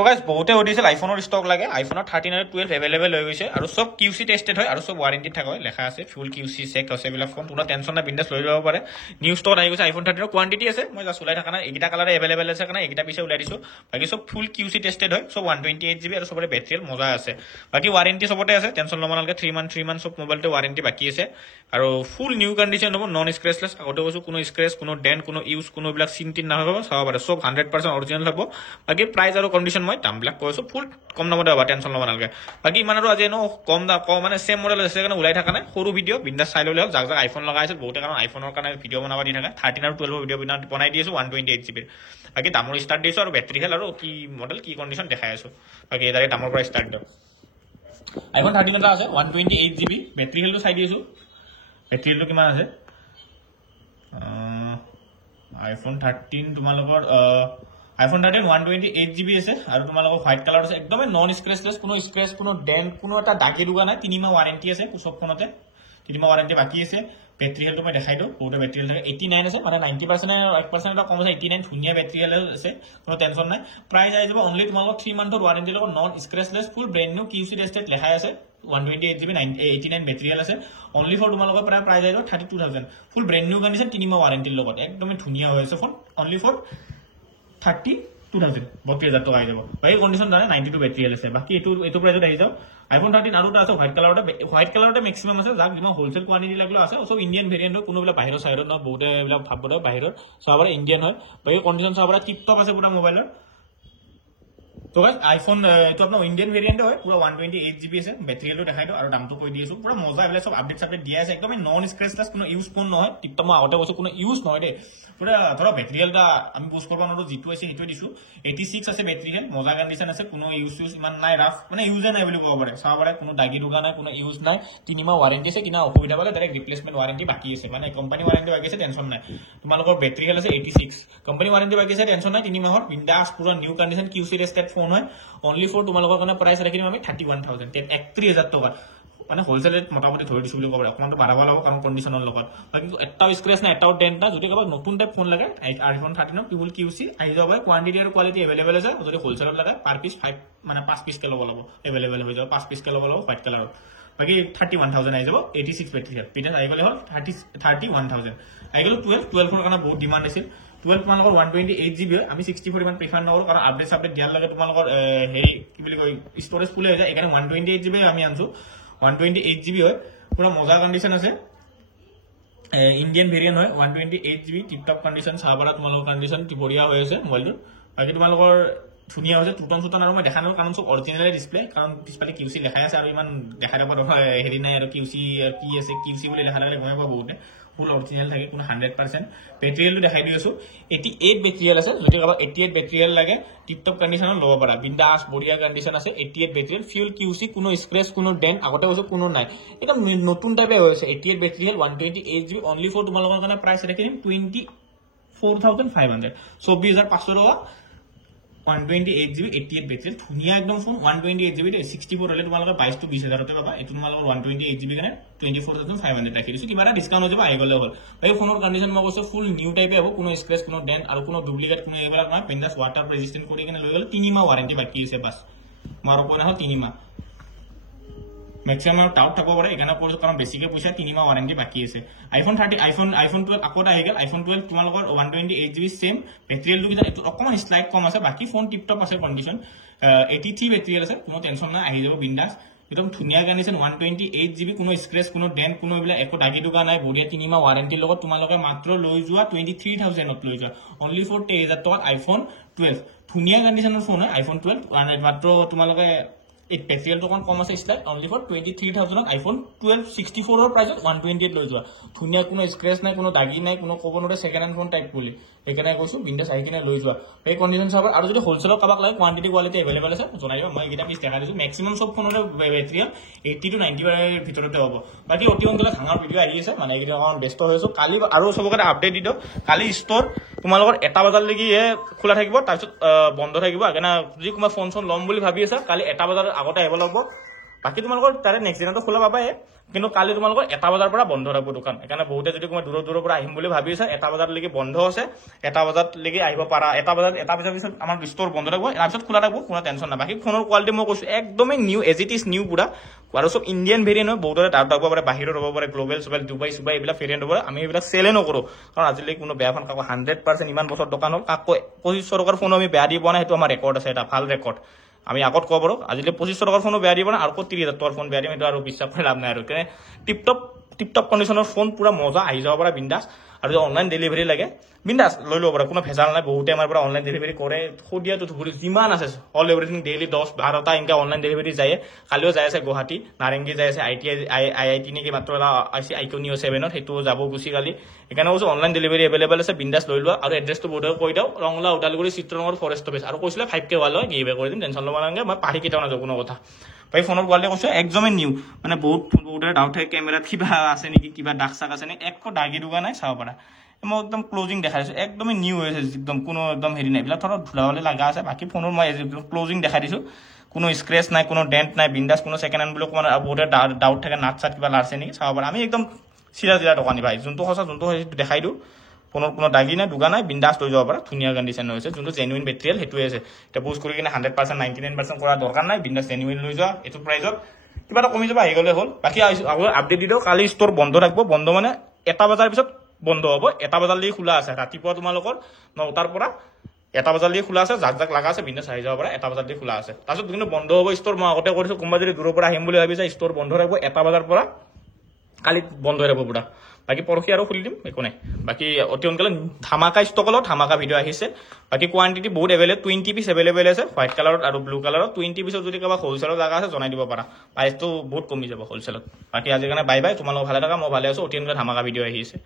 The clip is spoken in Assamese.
তো গাইজ বহুতে সুধিছিল আইফোনৰ ষ্টক লাগে আইফোনৰ 13 আৰু 12 এভেইলেবল হৈ গৈছে আৰু সব কিউসি টেষ্টেড হয় আৰু সব ওয়াৰেন্টি থাকে হয় লেখা আছে ফুল কিউসি চেক আছে এইবিলাক ফোন কোনো টেনচন নাই বিন্দাছ লৈ যাব পাৰে নিউ ষ্টক আহি গৈছে আইফোন 13 ৰ কোৱান্টিটি আছে মই জাস্ট উলাই থাকা না এইটা কালাৰ এভেইলেবল আছে কাৰণে এইটা পিছে উলাই দিছো বাকি সব ফুল কিউসি টেষ্টেড হয় সব 128GB আৰু সবৰে বেটাৰী মজা আছে বাকি ওয়াৰেন্টি সবতে আছে টেনচন লব নালাগে 3 month সব মোবাইলতে ওয়াৰেন্টি বাকি আছে আৰু ফুল নিউ কন্ডিশন হ'ব নন স্ক্ৰেচলেস আগতে কৈছো কোনো স্ক্ৰেচ কোনো ডেন্ট কোনো ইউজ কোনো বিলাক চিনটিন না হ'ব চাব পাৰে সব 100% অৰিজিনাল হ'ব বাকি প্ৰাইস আৰু কন্ডিশন মই দাম বিলাক কৈছো ফুল কম দামতে হ'ব টেনচন লব নালাগে বাকি ইমান আৰু আজি নো কম দাম কম মানে সেম মডেল আছে কাৰণে উলাই থাকা নাই সৰু ভিডিও বিন্দাছ চাই ললে হ'ল যাক যাক আইফোন লগা আছে বহুতে কাৰণ আইফোনৰ কাৰণে ভিডিও বনাবা দি থাকে 13 আৰু 12 ভিডিও বনাই দিছো 128GB বাকি দামৰ ষ্টাৰ্ট দিছো আৰু বেটাৰী হেল আৰু কি মডেল কি কন্ডিশন দেখাই আছো বাকি এদাৰে দামৰ পৰা ষ্টাৰ্ট দিও আইফোন 13 এটা আছে 128GB বেটাৰী হেলটো চাই দিছো বেটাৰী হেলটো কিমান আছে আইফোন 13 তোমালোকৰ iPhone 13 128GB আছে আৰু তোমালোকৰ হোৱাইট কালাৰ আছে একদম নন স্ক্ৰেচলেস কোনো স্ক্ৰেচ কোনো ডেন্ট কোনো এটা দাগি দুগা নাই 3 মাহ ওয়াৰেন্টি আছে সব ফোনতে 3 মাহ ওয়াৰেন্টি বাকি আছে বেটাৰী হেলটো মই দেখাই দিও বহুত বেটাৰী হেল থাকে 89 আছে মানে 90% আৰু 1% এটা কম আছে 89 ধুনিয়া বেটাৰী হেল আছে কোনো টেনচন নাই প্ৰাইস আই যাব অনলি তোমালোকৰ 3 মান্থৰ ওয়াৰেন্টি লগত নন স্ক্ৰেচলেস ফুল ব্ৰ্যান্ড নিউ কিউসি টেষ্টেড লেখাই আছে 128GB 89 বেটাৰী হেল আছে অনলি ফৰ তোমালোকৰ প্ৰাইস আই যাব 32000 ফুল ব্ৰ্যান্ড নিউ কন্ডিশন 3 মাহ ওয়াৰেন্টিৰ লগত একদম ধুনিয়া হৈ আছে ফোন অনলি ফৰ 32,000 32,000 টকা আহি যাব এই কন্ডিশন জানে 92 বেটাৰী আছে বাকি এটো প্ৰাইসত আহি যাও আইফোন 13 আৰু এটা আছে হোৱাইট কালাৰতে ম্যাক্সিমাম আছে যাক যিমান হোলসেল কোৱান্টিটি লাগলো আছে সব ইন্ডিয়ান ভেৰিয়েন্ট হয় কোনোবিলাক বাহিৰৰ সাইডৰ না বহুতে এইবিলাক ভাববলে বাহিৰৰ সবৰে ইন্ডিয়ান হয় বাকি কন্ডিশন সবৰে টিপ টপ আছে পুৰা মোবাইলৰ তো গাইস আইফোন তো আপোনাৰ ইন্ডিয়ান ভেৰিয়েন্ট হয় পুৰা 128GB আছে বেটাৰী হেলটো দেখাই দিও আৰু দামটো কৈ দিছো পুৰা মজা এইবিলাক সব আপডেট দিয়া আছে একদম নন স্ক্ৰেচলেস কোনো ইউজ ফোন নহয় টিপ টপ মই আগতে কৈছো কোনো ইউজ নহয় দে পুরা ধরো বেটারি হেলটা আমি পোস্ট করব না যেটো আছে হেটো দিছো 86 আছে বেটারি হেল মজা কন্ডিশন আছে কোনো ইউজ ইমান নাই রাফ মানে ইউজে নাই বলি কব পারে সব পারে কোনো দাগি দুগা নাই কোনো ইউজ নাই 3 মাহ ওয়ারেন্টি আছে কিনা অসুবিধা পালে ডাইরেক্ট রিপ্লেসমেন্ট ওয়ারেন্টি বাকি আছে মানে কোম্পানি ওয়ারেন্টি বাকি আছে টেনশন নাই তোমালোকৰ বেটাৰি হেল আছে 86 কোম্পানি ওয়াৰেন্টি বাকি আছে টেনশন নাই 3 মাহৰ বিন্দাস পুৰা new condition QC tested phone হয় অনলি ফৰ তোমালোকৰ কাৰণে প্ৰাইস ৰাখিম আমি 31000 31000 টকা মানে হোলসেল ৰেট মোটামুটি ধৰি দিছো বুলি কব পাৰে অকমান বাঢ়াব লাগিব কাৰণ কন্ডিশনৰ লগত বাকি এটাও স্ক্ৰেচ নাই এটাও ডেন্ট না যদি কাবাক নতুন টাইপ ফোন লাগে আইফোন 13 পিউল কিউসি আহি যাব কোৱান্টিটি আৰু কোৱালিটি এভেইলেবল আছে যদি হোলসেলত লাগে পার পিস 5 মানে 5 পিস কে ল'ব লাগিব এভেইলেবল হৈ যাব 5 পিস কে ল'ব লাগিব হোৱাইট কালাৰ বাকি 31000 আহি যাব 86 বেটাৰী হেল পিটা আহি গলে হল 31000 আহি গল 12 ফোনৰ কাৰণে বহুত ডিমান্ড আছিল 12 তোমালোকৰ 128GB আমি 64 ইমান প্ৰিফাৰ নকৰো কাৰণ আপডেট দিয়াৰ লাগে তোমালোকৰ হেৰি কি বুলি কয় ষ্টৰেজ ফুল হৈ যায় এখানে 128GB আমি আনছো 128GB হয় পুরা মজা কন্ডিশন আছে ইন্ডিয়ান ভেরিয়েন্ট হয় 128GB টিপ টপ কন্ডিশন সাবারা তোমালোকৰ কন্ডিশন কি বঢ়িয়া হৈ আছে মোবাইলটো বাকি তোমালোকৰ ধুনিয়া হৈছে টুটন সুটন আৰু মই দেখা নাই কাৰণ সব অৰিজিনাল ডিসপ্লে কাৰণ পিছপালে কিউসি লেখাই আছে আৰু ইমান দেখা নাপাব হেৰি নাই আৰু কিউসি কি আছে কিউসি বুলি লেখা লাগে মই বহুতে ফুল অৰিজিনাল থাকে কোনো 100% বেটাৰী হেলটো দেখাই দিছো 88 বেটাৰী হেল আছে যদি কাবাক 88 বেটাৰী হেল লাগে টিপ টপ কন্ডিশনত ল'ব পাৰা বিন্দাস বঢ়িয়া কন্ডিশন আছে 88 বেটাৰী হেল ফিউল কিউসি কোনো স্ক্ৰেচ কোনো ডেন্ট আগতে কৈছো কোনো নাই এটা নতুন টাইপে হৈছে 88 battery hello 128GB only for তোমালোকৰ কাৰণে প্ৰাইস ৰাখিম 24500 24500 টকা 128GB 88 বেটাৰী ধুনিয়া একদম ফোন 128GB 64 হলে তোমালোকৰ 22 to 20000 তে পাবা এটো তোমালোকৰ 128GB কাৰণে 24500 ৰাখি দিছো কিবা এটা ডিসকাউন্ট হৈ যাব আহি গলে হ'ল এই ফোনৰ কন্ডিশন মই কৈছো ফুল নিউ টাইপে হ'ব কোনো স্ক্ৰেচ কোনো ডেন্ট আৰু কোনো ডুপ্লিকেট কোনো এইবিলাক নাই বিন্দাস ওয়াটাৰ ৰেজিস্ট্যান্ট কৰি কিনে লৈ গলে 3 মাহ ওয়াৰেন্টি বাকি আছে বাস মাৰ কোনা হ'ল 3 মাহ ম্যাক্সিমাম টাউট থাকব পারে এখানে পড়ছো কারণ বেসিকে পয়সা 3 মাহ ওয়ারেন্টি বাকি আছে আইফোন 30 আইফোন 12 আকোটা আহি গেল আইফোন 12 তোমালোকৰ 128GB সেম বেটাৰী হেলটো কিটা এটো অকমান স্লাইড কম আছে বাকি ফোন টিপ টপ আছে কন্ডিশন 83 বেটাৰী হেল আছে কোনো টেনশন নাই আহি যাব বিন্দাস একদম ধুনিয়া কন্ডিশন 128GB কোনো স্ক্ৰেচ কোনো ডেন্ট কোনো এইবিলাক একো দাগি দুগা নাই বঢ়িয়া 3 মাহ ওয়ারেন্টি লগত তোমালোকে মাত্ৰ লৈ যোৱা 23000 ত লৈ যোৱা অনলি ফৰ 23000 টকাত আইফোন 12 ধুনিয়া কন্ডিশনৰ ফোন হয় আইফোন 12 মাত্ৰ তোমালোকে एक বেটাৰী হেলটো কম আছে স্লাইড অনলি ফৰ 23000 আইফোন 12 64 ৰ প্ৰাইসত 128 লৈ যোৱা ধুনিয়া কোনো স্ক্ৰেচ নাই কোনো দাগি নাই কোনো কোকোনৰে সেকেন্ড হ্যান্ড ফোন টাইপ বুলি এখানে কৈছো বিন্দাস আহি কিনে লৈ যোৱা এই কন্ডিশন সব আৰু যদি হোলসেলত কাবাক লাগে কোৱান্টিটি কোৱালিটি এভেইলেবল আছে জনাইবা মই এটা পিস দেখা দিছো ম্যাক্সিমাম সব ফোনৰ বেটাৰী 80 to 90 ৰ ভিতৰতে হ'ব বাকি অতি অন্তলা থাঙৰ ভিডিও আহি আছে মানে এইটো অকন ব্যস্ত হৈছো কালি আৰু সবকে আপডেট দি দিও কালি ষ্টৰ তোমালোকৰ এটা বজাৰ লাগি খোলা থাকিব তাৰ পিছত বন্ধ থাকিব এখানে যদি কোনোবা ফোন ল'ম বুলি ভাবি আছে কালি এটা বজাৰ আগতে আহিব লাগিব বাকী তোমালোকৰ তাৰে নেক্সট দিনতো খোলা পাবাই কিন্তু কালি তোমালোকৰ 1টা বজাৰ পৰা বন্ধ থাকিব দোকান সেইকাৰণে বহুতে যদি তোমাৰ দূৰৰ পৰা আহিম বুলি ভাবি আছে 1টা বজালৈকে বন্ধ আছে 1টা বজালৈকে আহিব পাৰা 1টা বজাত 1টা বজাৰ পিছত আমাৰ ষ্ট'ৰ বন্ধ থাকিব তাৰপিছত খোলা থাকিব কোনো টেনশ্যন নাই বাকী ফোনৰ কোৱালিটি মই কৈছো একদমেই new as it is new পুৰা আৰু চব ইণ্ডিয়ান ভেৰিয়েণ্ট হয় বহুতৰে ডাউট থাকিব পাৰে বাহিৰত হ'ব পাৰে গ্ল'বেল চবেল ডুবাই চুবাই এইবিলাক ভেৰিয়েণ্ট হ'ব পাৰে আমি এইবিলাক চেলে নকৰোঁ কাৰণ আজিলৈকে কোনো বেয়া ফোন কাকো 100% ইমান বছৰ দোকান হ'ল কাকো 2500 টকাৰ ফোনো আমি বেয়া দি পোৱা নাই সেইটো আমাৰ ৰেকৰ্ড আছে এটা ভাল ৰেকৰ্ড আমি আগত ক'ব পাৰোঁ আজিলৈ 2500 টকাৰ ফোনো বেয়া দিব না আৰু 30,000 টকাৰ ফোন বেয়া দিম সেইটো আৰু বিশ্বাস কৰি লাভ নাই আৰু কাৰণে টিপটপ কণ্ডিশ্যনৰ ফোন পুৰা মজা আহি যাব পৰা বিন্দাছ আৰু যদি অনলাইন ডেলিভাৰী লাগে বিন্দাছ লৈ ল'ব পৰা কোনো ভেজাল নাই বহুতে আমাৰ পৰা অনলাইন ডেলিভাৰী কৰে সদিয়াটো ধৰি যিমান আছে অল এভৰিথিং ডেইলি 10-12টা এনেকৈ অনলাইন ডেলিভাৰী যায় কালিও যাই আছে গুৱাহাটী নাৰেংগী যাই আছে IIT নেকি মাত্ৰ এটা আইকনিও 7ত সেইটো যাব গুচি কালি সেইকাৰণে কৈছোঁ অনলাইন ডেলিভাৰী এভেইলেবল আছে বিন্দাছ লৈ লোৱা আৰু এড্ৰেছটো বহুতে কৈ দিওঁ ৰঙলা ওদালগুৰি চিত্ৰনগৰ ফৰেষ্ট অফিচ আৰু কৈছিলে 5K হোৱা লয় গিভ কৰি দিম টেনশ্যন ল'ব নালাগে মই পাহি কেতিয়াও নাযাওঁ কোনো কথা ভাই ফোনৰ কোৱালিটি কৈছোঁ একদমেই নিউ মানে বহুতে ডাউট থাকে কেমেৰাত কিবা আছে নেকি কিবা দাগ চাক আছে নেকি একো দাগি দুগা নাই চাব পাৰা মই একদম ক্লোজিং দেখাই দিছোঁ একদমেই নিউ হৈ আছে একদম কোনো একদম হেৰি নাই এইবিলাক ধৰক ধুলাবলৈ লগা আছে বাকী ফোনৰ মই ক্লোজিং দেখাই দিছোঁ কোনো স্ক্ৰেচ নাই কোনো ডেণ্ট নাই বিন্দাছ কোনো ছেকেণ্ড হেণ্ড বুলি অকণমান বহুতে ডাউট থাকে নাট চাট কিবা লাৰছে নেকি চাব পাৰা আমি একদম চিধা দোকানী ভাই যোনটো সঁচা যোনটো সেইটো দেখাই দিওঁ ফোনৰ কোনো দাগি নাই দুগা নাই বিন্দাছ লৈ যাব পাৰা ধুনীয়া কণ্ডিশ্যন হৈছে যোনটো জেনুইন বেটেৰিয়েল সেইটোৱে আছে এতিয়া বুজ কৰি কিনে 100% 99% কৰা দৰকাৰ নাই বিন্দাছ জেনুইন লৈ যোৱা এইটো প্ৰাইজত কিবা এটা কমি যাব আহি গ'লে হ'ল বাকী আপডেট দি দিওঁ কালি ষ্ট'ৰ বন্ধ থাকিব বন্ধ মানে 1টা বজাৰ পিছত বন্ধ হ'ব 1টা বজালৈকে খোলা আছে ৰাতিপুৱা তোমালোকৰ 9টাৰ পৰা 1টা বজালৈকে খোলা আছে যাক লগা আছে বিন্দাছ আহি যাব পাৰা 1টা বজালৈকে খোলা আছে তাৰপিছত কিন্তু বন্ধ হ'ব ষ্ট'ৰ মই আগতে কৰিছোঁ কোনোবা যদি দূৰৰ পৰা আহিম বুলি ভাবিছে ষ্ট'ৰ বন্ধ থাকিব 1টা বজাৰ পৰা কালি বন্ধ হৈ থাকিব পুৰা বাকী পৰহি আৰু খুলি দিম একো নাই বাকী অতি সোনকালে ধামাকা ষ্টকলত ধামাকা ভিডিঅ' আহিছে বাকী কোৱান্টিটি বহুত এভেইলেবল 20 পিচ এভেইলেবল আছে হোৱাইট কালাৰত আৰু ব্লু কালাৰত 20 পিছত যদি কাৰোবাৰ হ'লচেলৰ লগা আছে জনাই দিব পাৰা প্ৰাইচটো বহুত কমি যাব হ'লচেলত বাকী আজিৰ কাৰণে বাই বাই তোমালোক ভালে থাকা মই ভালে আছোঁ অতি সোনকালে ধামাকা ভিডিঅ' আহিছে